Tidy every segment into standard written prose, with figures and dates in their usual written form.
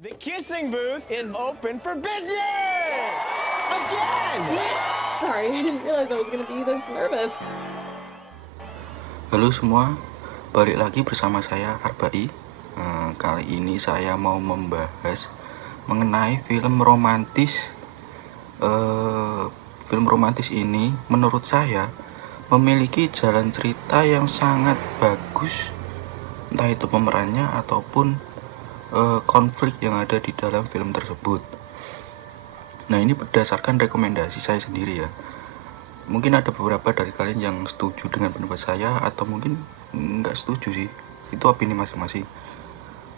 The kissing booth is open for business! Again! Sorry, I didn't realize I was gonna be this nervous. Halo semua, balik lagi bersama saya Arbai. Kali ini saya mau membahas mengenai film romantis. Film romantis ini menurut saya memiliki jalan cerita yang sangat bagus, entah itu pemerannya ataupun konflik yang ada di dalam film tersebut. Nah, ini berdasarkan rekomendasi saya sendiri ya. Mungkin ada beberapa dari kalian yang setuju dengan pendapat saya atau mungkin nggak setuju sih, itu opini masing-masing.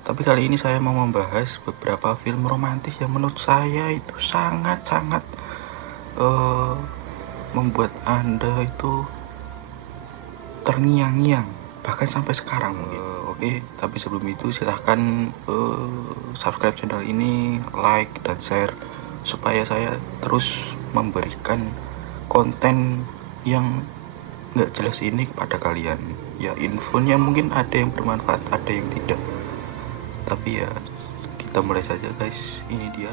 Tapi kali ini saya mau membahas beberapa film romantis yang menurut saya itu sangat-sangat membuat Anda itu terngiang-ngiang, bahkan sampai sekarang mungkin. Oke, tapi sebelum itu silahkan subscribe channel ini, like dan share supaya saya terus memberikan konten yang nggak jelas ini kepada kalian. Ya, infonya mungkin ada yang bermanfaat, ada yang tidak. Tapi ya, kita mulai saja guys. Ini dia.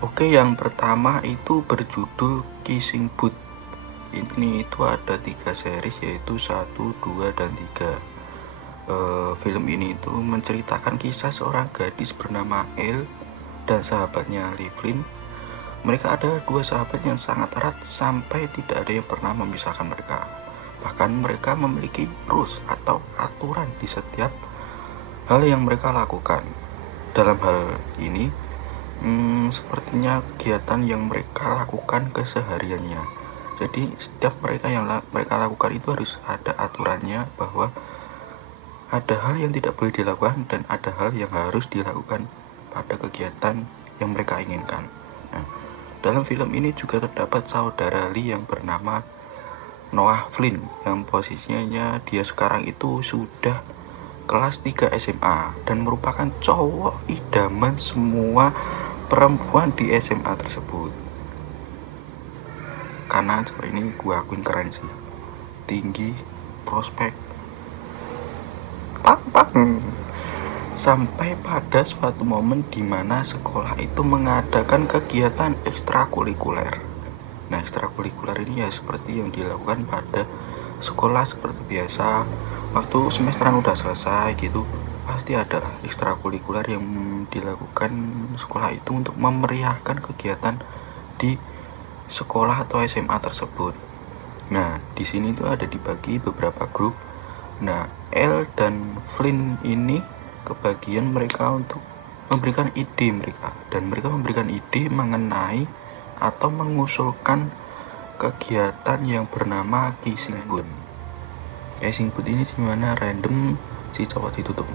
Oke, yang pertama itu berjudul Kissing Booth. Ini itu ada 3 series, yaitu 1, 2, dan 3. Film ini itu menceritakan kisah seorang gadis bernama Elle dan sahabatnya Livlin. Mereka adalah 2 sahabat yang sangat erat sampai tidak ada yang pernah memisahkan mereka. Bahkan mereka memiliki rules atau aturan di setiap hal yang mereka lakukan. Dalam hal ini sepertinya kegiatan yang mereka lakukan kesehariannya. Jadi setiap mereka lakukan itu harus ada aturannya, bahwa ada hal yang tidak boleh dilakukan dan ada hal yang harus dilakukan pada kegiatan yang mereka inginkan. Nah, dalam film ini juga terdapat saudara Lee yang bernama Noah Flynn, yang posisinya dia sekarang itu sudah kelas 3 SMA dan merupakan cowok idaman semua perempuan di SMA tersebut. Karena cowok ini gue akuin keren sih, tinggi, prospek, pang. Sampai pada suatu momen di mana sekolah itu mengadakan kegiatan ekstrakurikuler. Nah, ekstrakurikuler ini ya seperti yang dilakukan pada sekolah seperti biasa. Waktu semesteran udah selesai gitu, pasti ada ekstrakurikuler yang dilakukan sekolah itu untuk memeriahkan kegiatan di sekolah atau SMA tersebut. Nah, di sini tuh ada dibagi beberapa grup. Nah, Elle dan Flynn ini kebagian mereka untuk memberikan ide mereka, dan mereka memberikan ide mengenai atau mengusulkan kegiatan yang bernama Kissing Booth. Kissing Booth ini gimana random, si cowok ditutup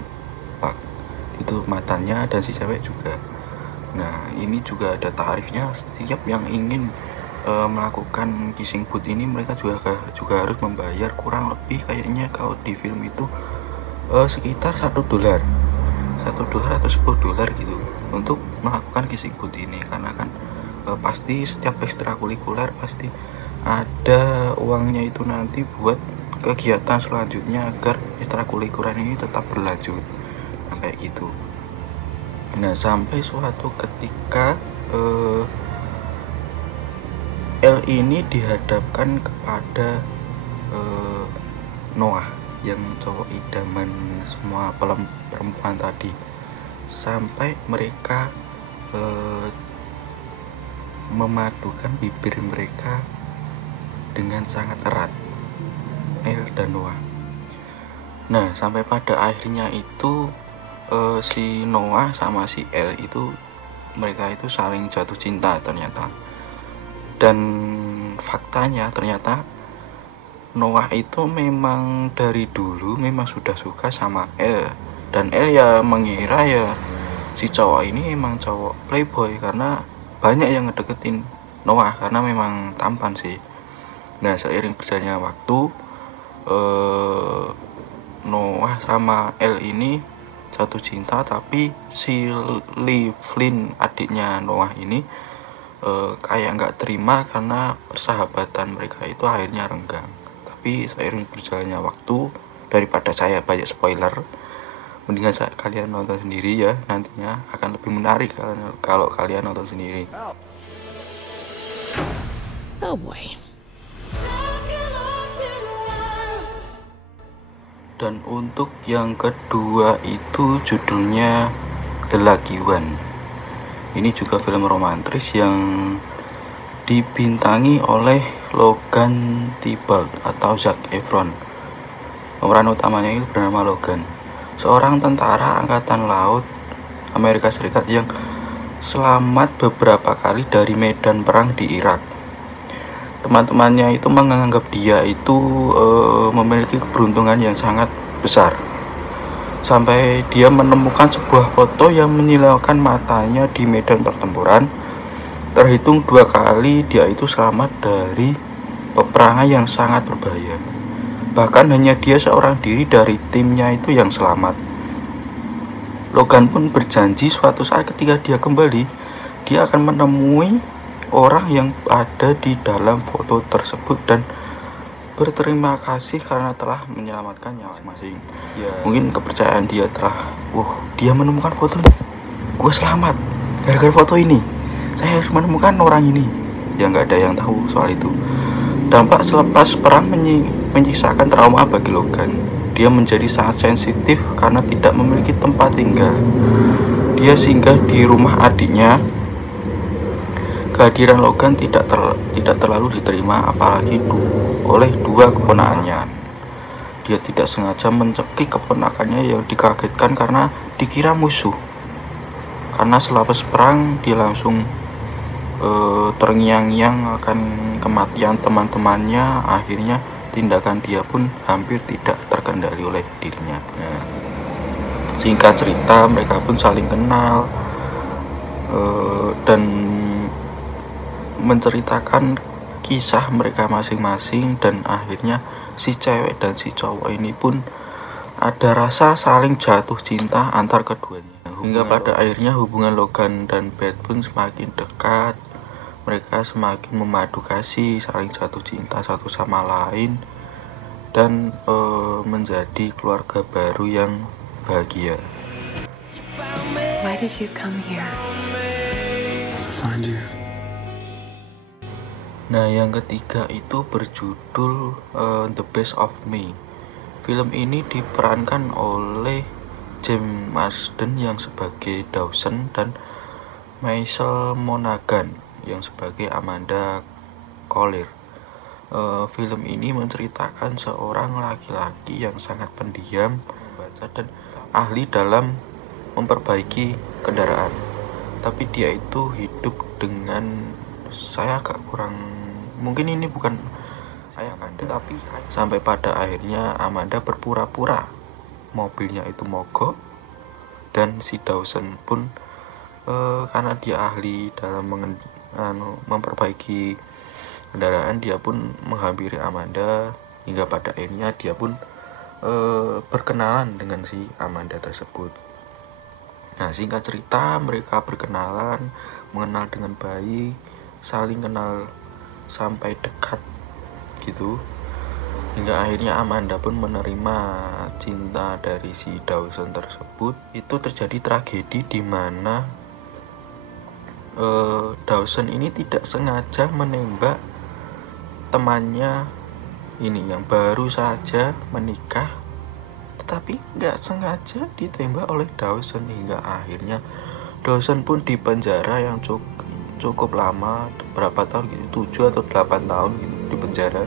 matanya dan si cewek juga. Nah, ini juga ada tarifnya. Setiap yang ingin melakukan kissing booth ini, mereka juga harus membayar kurang lebih kayaknya kalau di film itu sekitar $1 atau $10 gitu untuk melakukan kissing booth ini. Karena kan pasti setiap ekstrakurikuler pasti ada uangnya itu nanti buat kegiatan selanjutnya agar ekstrakurikuler ini tetap berlanjut. Kayak gitu. Nah, sampai suatu ketika L ini dihadapkan kepada Noah yang cowok idaman semua perempuan tadi, sampai mereka memadukan bibir mereka dengan sangat erat, L dan Noah. Nah, sampai pada akhirnya itu si Noah sama si Elle itu mereka itu saling jatuh cinta ternyata. Dan faktanya ternyata Noah itu memang dari dulu memang sudah suka sama Elle, dan Elle ya mengira ya si cowok ini emang cowok playboy karena banyak yang ngedeketin Noah karena memang tampan sih. Nah, seiring berjalannya waktu Noah sama Elle ini jatuh cinta, tapi si Livlin adiknya Noah ini kayak nggak terima karena persahabatan mereka itu akhirnya renggang. Tapi seiring berjalannya waktu, daripada saya banyak spoiler, mendingan kalian nonton sendiri ya, nantinya akan lebih menarik kalau kalian nonton sendiri. Oh boy. Dan untuk yang kedua itu judulnya The Lucky One. Ini juga film romantis yang dibintangi oleh Logan Tybalt atau Zac Efron. Pemeran utamanya itu bernama Logan, seorang tentara angkatan laut Amerika Serikat yang selamat beberapa kali dari medan perang di Irak. Teman-temannya itu menganggap dia itu memiliki keberuntungan yang sangat besar, sampai dia menemukan sebuah foto yang menyilaukan matanya di medan pertempuran. Terhitung 2 kali dia itu selamat dari peperangan yang sangat berbahaya. Bahkan hanya dia seorang diri dari timnya itu yang selamat. Logan pun berjanji suatu saat ketika dia kembali, dia akan menemui orang yang ada di dalam foto tersebut dan berterima kasih karena telah menyelamatkan nyawa masing-masing. Ya, mungkin kepercayaan dia telah, dia menemukan foto ini, gue selamat gara-gara foto ini, saya harus menemukan orang ini. Ya nggak ada yang tahu soal itu. Dampak selepas perang menyisakan trauma bagi Logan. Dia menjadi sangat sensitif karena tidak memiliki tempat tinggal. Dia singgah di rumah adiknya. Kehadiran Logan tidak terlalu diterima, apalagi oleh 2 keponakannya. Dia tidak sengaja mencekik keponakannya yang dikagetkan karena dikira musuh. Karena selepas perang dia langsung terngiang-ngiang akan kematian teman-temannya. Akhirnya tindakan dia pun hampir tidak terkendali oleh dirinya. Singkat cerita, mereka pun saling kenal dan menceritakan kisah mereka masing-masing, dan akhirnya si cewek dan si cowok ini pun ada rasa saling jatuh cinta antar keduanya. Hingga pada akhirnya hubungan Logan dan Beth pun semakin dekat. Mereka semakin memadu kasih, saling jatuh cinta satu sama lain, dan menjadi keluarga baru yang bahagia. Why did you come here? To find you. Nah, yang ketiga itu berjudul The Best of Me. Film ini diperankan oleh James Marsden yang sebagai Dawson dan Michelle Monaghan yang sebagai Amanda Collier. Film ini menceritakan seorang laki-laki yang sangat pendiam, membaca dan ahli dalam memperbaiki kendaraan. Tapi dia itu hidup dengan, saya agak kurang, mungkin ini bukan saya Amanda, tapi sampai pada akhirnya Amanda berpura-pura mobilnya itu mogok, dan si Dawson pun karena dia ahli dalam memperbaiki kendaraan, dia pun menghampiri Amanda hingga pada akhirnya dia pun berkenalan dengan si Amanda tersebut. Nah, singkat cerita, mereka berkenalan, mengenal dengan baik, saling kenal sampai dekat gitu, hingga akhirnya Amanda pun menerima cinta dari si Dawson tersebut. Itu terjadi tragedi di mana Dawson ini tidak sengaja menembak temannya ini yang baru saja menikah, tetapi nggak sengaja ditembak oleh Dawson, hingga akhirnya Dawson pun dipenjara yang cukup lama, berapa tahun gitu, 7 atau 8 tahun gitu di penjara.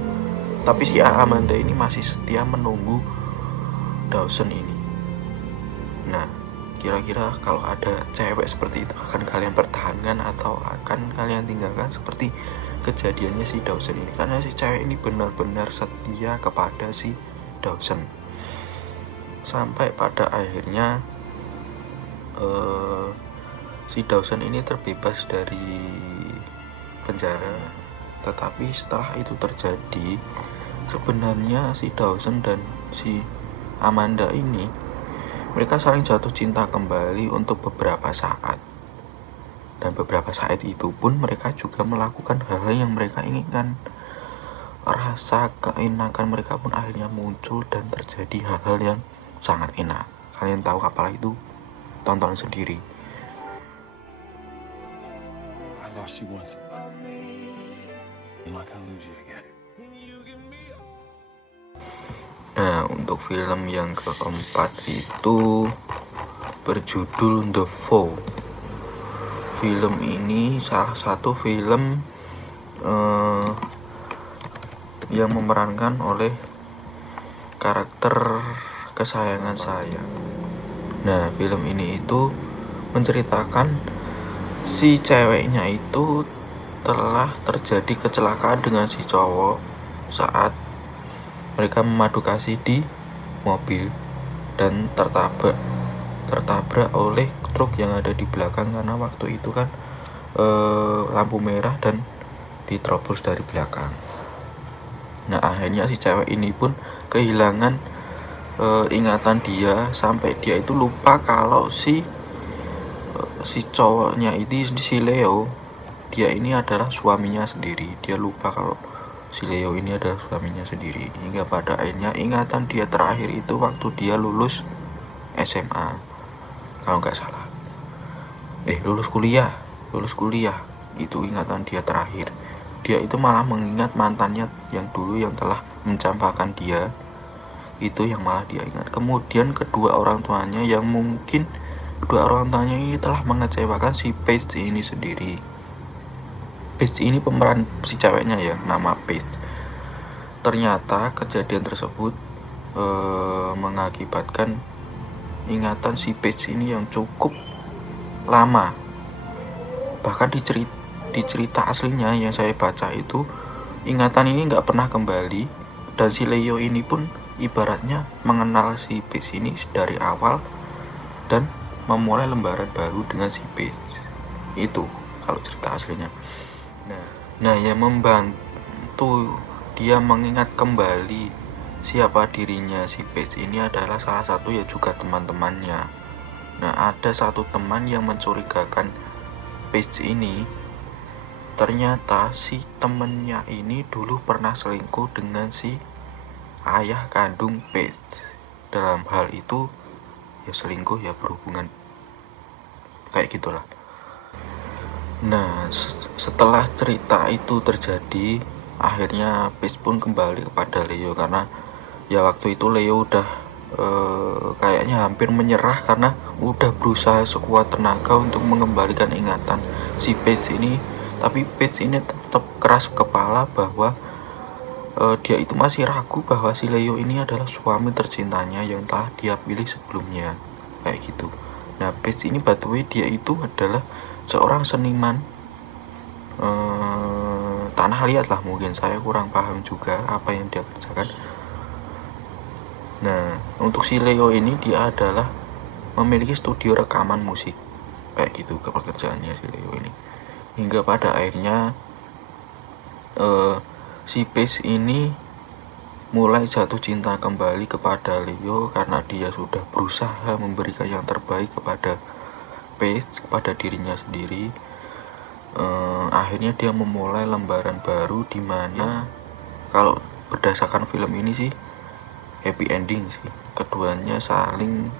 Tapi si Amanda ini masih setia menunggu Dawson ini. Nah, kira-kira kalau ada cewek seperti itu, akan kalian pertahankan atau akan kalian tinggalkan seperti kejadiannya si Dawson ini? Karena si cewek ini benar-benar setia kepada si Dawson. Sampai pada akhirnya si Dawson ini terbebas dari penjara. Tetapi setelah itu terjadi, sebenarnya si Dawson dan si Amanda ini, mereka saling jatuh cinta kembali untuk beberapa saat. Dan beberapa saat itu pun mereka juga melakukan hal-hal yang mereka inginkan. rasa keenakan mereka pun akhirnya muncul dan terjadi hal-hal yang sangat enak. Kalian tahu apalah itu? Tonton sendiri. I lost you once. I'm not gonna lose you again. Nah, untuk film yang keempat itu berjudul The Vow. Film ini salah satu film yang memerankan oleh karakter kesayangan saya. Nah, film ini itu menceritakan si ceweknya itu telah terjadi kecelakaan dengan si cowok saat mereka memadu kasih di mobil dan tertabrak oleh truk yang ada di belakang, karena waktu itu kan lampu merah dan diterobos dari belakang. Nah, akhirnya si cewek ini pun kehilangan ingatan dia sampai dia itu lupa kalau si cowoknya itu, si Leo, dia ini adalah suaminya sendiri. Dia lupa kalau si Leo ini adalah suaminya sendiri, hingga pada akhirnya ingatan dia terakhir itu waktu dia lulus SMA, kalau nggak salah, lulus kuliah itu ingatan dia terakhir. Dia itu malah mengingat mantannya yang dulu yang telah mencampakkan dia, itu yang malah dia ingat. Kemudian kedua orang tuanya yang mungkin kedua orang tuanya ini telah mengecewakan si Paige ini sendiri. Paige ini pemeran si ceweknya ya, nama Paige. Ternyata kejadian tersebut mengakibatkan ingatan si Paige ini yang cukup lama. Bahkan di cerita aslinya yang saya baca itu, ingatan ini nggak pernah kembali, dan si Leo ini pun ibaratnya mengenal si Paige ini dari awal dan memulai lembaran baru dengan si Paige. Itu kalau cerita aslinya. Nah, yang membantu dia mengingat kembali siapa dirinya si Paige ini adalah salah satu ya juga teman-temannya. Nah, ada satu teman yang mencurigakan Paige ini. Ternyata si temennya ini dulu pernah selingkuh dengan si ayah kandung Paige. Dalam hal itu ya selingkuh, ya berhubungan kayak gitulah. Nah, setelah cerita itu terjadi, akhirnya Paige pun kembali kepada Leo, karena ya waktu itu Leo udah kayaknya hampir menyerah karena udah berusaha sekuat tenaga untuk mengembalikan ingatan si Paige ini. Tapi Paige ini tetap keras kepala bahwa dia itu masih ragu bahwa si Leo ini adalah suami tercintanya yang telah dia pilih sebelumnya, kayak gitu. Nah, Paige ini by the way dia itu adalah seorang seniman tanah liat lah, mungkin saya kurang paham juga apa yang dia kerjakan. Nah, untuk si Leo ini dia adalah memiliki studio rekaman musik, kayak gitu pekerjaannya si Leo ini. Hingga pada akhirnya si Paige ini mulai jatuh cinta kembali kepada Leo karena dia sudah berusaha memberikan yang terbaik kepada Paige, kepada dirinya sendiri. Akhirnya dia memulai lembaran baru, di mana kalau berdasarkan film ini sih happy ending sih. Keduanya saling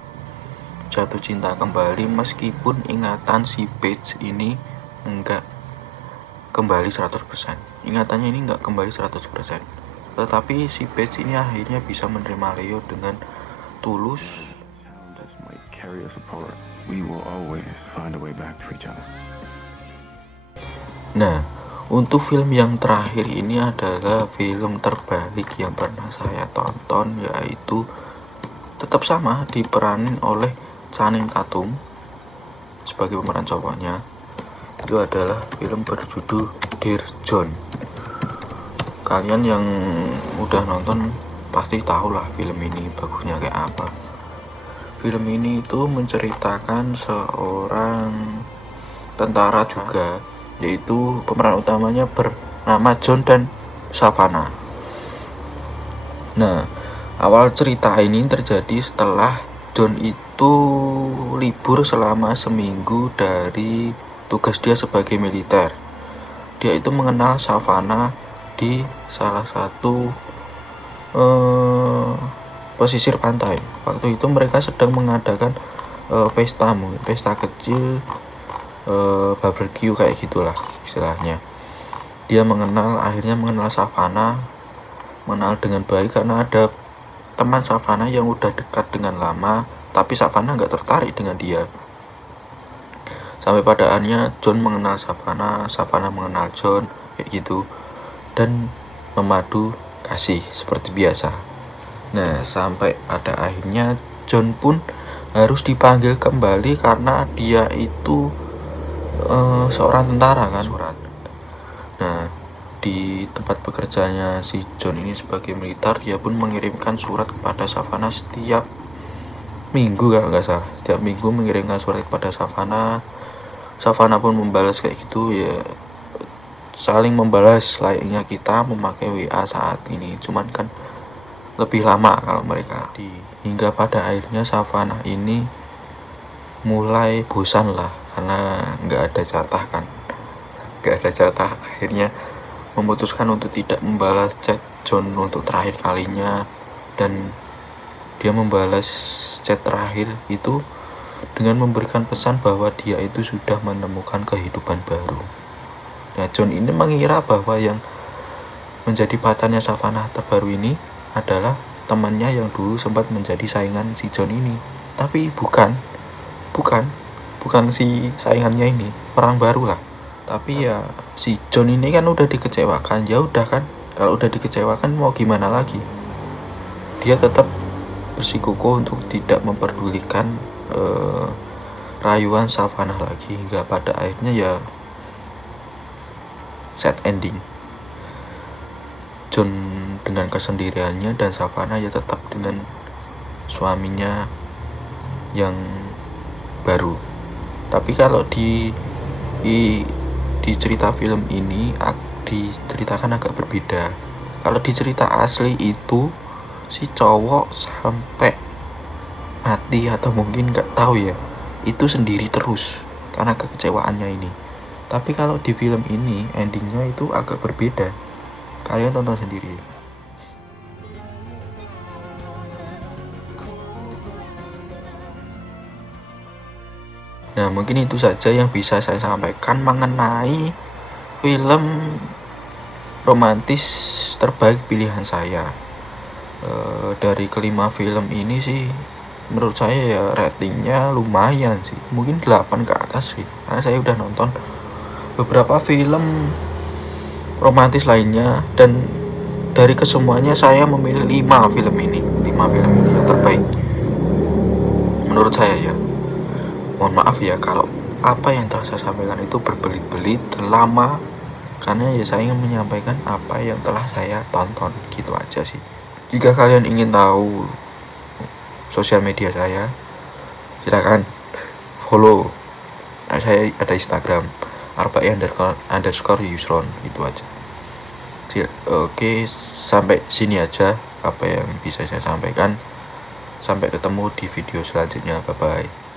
jatuh cinta kembali meskipun ingatan si Paige ini enggak kembali 100%. Ingatannya ini enggak kembali 100%. Tetapi si Paige ini akhirnya bisa menerima Leo dengan tulus. Challenges might carry us apart. We will always find a way back to each other. Nah, untuk film yang terakhir ini adalah film terbalik yang pernah saya tonton, yaitu tetap sama diperanin oleh Channing Tatum sebagai pemeran cowoknya. Itu adalah film berjudul Dear John. Kalian yang udah nonton pasti tahu lah film ini bagusnya kayak apa. Film ini itu menceritakan seorang tentara juga, yaitu pemeran utamanya bernama John dan Savannah. Nah, awal cerita ini terjadi setelah John itu libur selama seminggu dari tugas dia sebagai militer. Dia itu mengenal Savannah di salah satu pesisir pantai. Waktu itu mereka sedang mengadakan pesta kecil, barbecue kayak gitulah istilahnya. Dia akhirnya mengenal Savannah, mengenal dengan baik karena ada teman Savannah yang udah dekat dengan lama, tapi Savannah nggak tertarik dengan dia. Sampai pada akhirnya John mengenal Savannah, Savannah mengenal John, kayak gitu, dan memadu kasih seperti biasa. Nah, sampai pada akhirnya John pun harus dipanggil kembali karena dia itu seorang tentara kan, surat. Nah, di tempat pekerjaannya si John ini sebagai militer, dia pun mengirimkan surat kepada Savannah setiap minggu kalau nggak salah. Setiap minggu mengirimkan surat kepada Savannah. Savannah pun membalas kayak gitu ya, saling membalas layaknya kita memakai WA saat ini, cuman kan lebih lama kalau mereka hingga pada akhirnya Savannah ini mulai bosan lah karena nggak ada jatah kan, akhirnya memutuskan untuk tidak membalas chat John untuk terakhir kalinya, dan dia membalas chat terakhir itu dengan memberikan pesan bahwa dia itu sudah menemukan kehidupan baru. Nah, John ini mengira bahwa yang menjadi pacarnya Savannah terbaru ini adalah temannya yang dulu sempat menjadi saingan si John ini, tapi bukan si saingannya ini, orang baru lah. Tapi ya si John ini kan udah dikecewakan, ya udah kan, kalau udah dikecewakan mau gimana lagi, dia tetap bersikukuh untuk tidak memperdulikan rayuan Savannah lagi, hingga pada akhirnya ya sad ending. John dengan kesendiriannya dan Savannah ya tetap dengan suaminya yang baru. Tapi kalau di cerita film ini diceritakan agak berbeda. Kalau di cerita asli itu si cowok sampai mati atau mungkin nggak tahu ya, itu sendiri terus karena kekecewaannya ini. Tapi kalau di film ini endingnya itu agak berbeda. Kalian tonton sendiri. Nah, mungkin itu saja yang bisa saya sampaikan mengenai film romantis terbaik pilihan saya. Dari kelima film ini sih menurut saya ya ratingnya lumayan sih, mungkin 8 ke atas sih, karena saya udah nonton beberapa film romantis lainnya, dan dari kesemuanya saya memilih 5 film ini yang terbaik menurut saya ya. Mohon maaf ya kalau apa yang telah saya sampaikan itu berbelit-belit lama, karena ya saya ingin menyampaikan apa yang telah saya tonton, gitu aja sih. Jika kalian ingin tahu sosial media saya, silakan follow. Saya ada Instagram @arba'i_yusron, gitu aja. Oke, sampai sini aja apa yang bisa saya sampaikan. Sampai ketemu di video selanjutnya. Bye bye.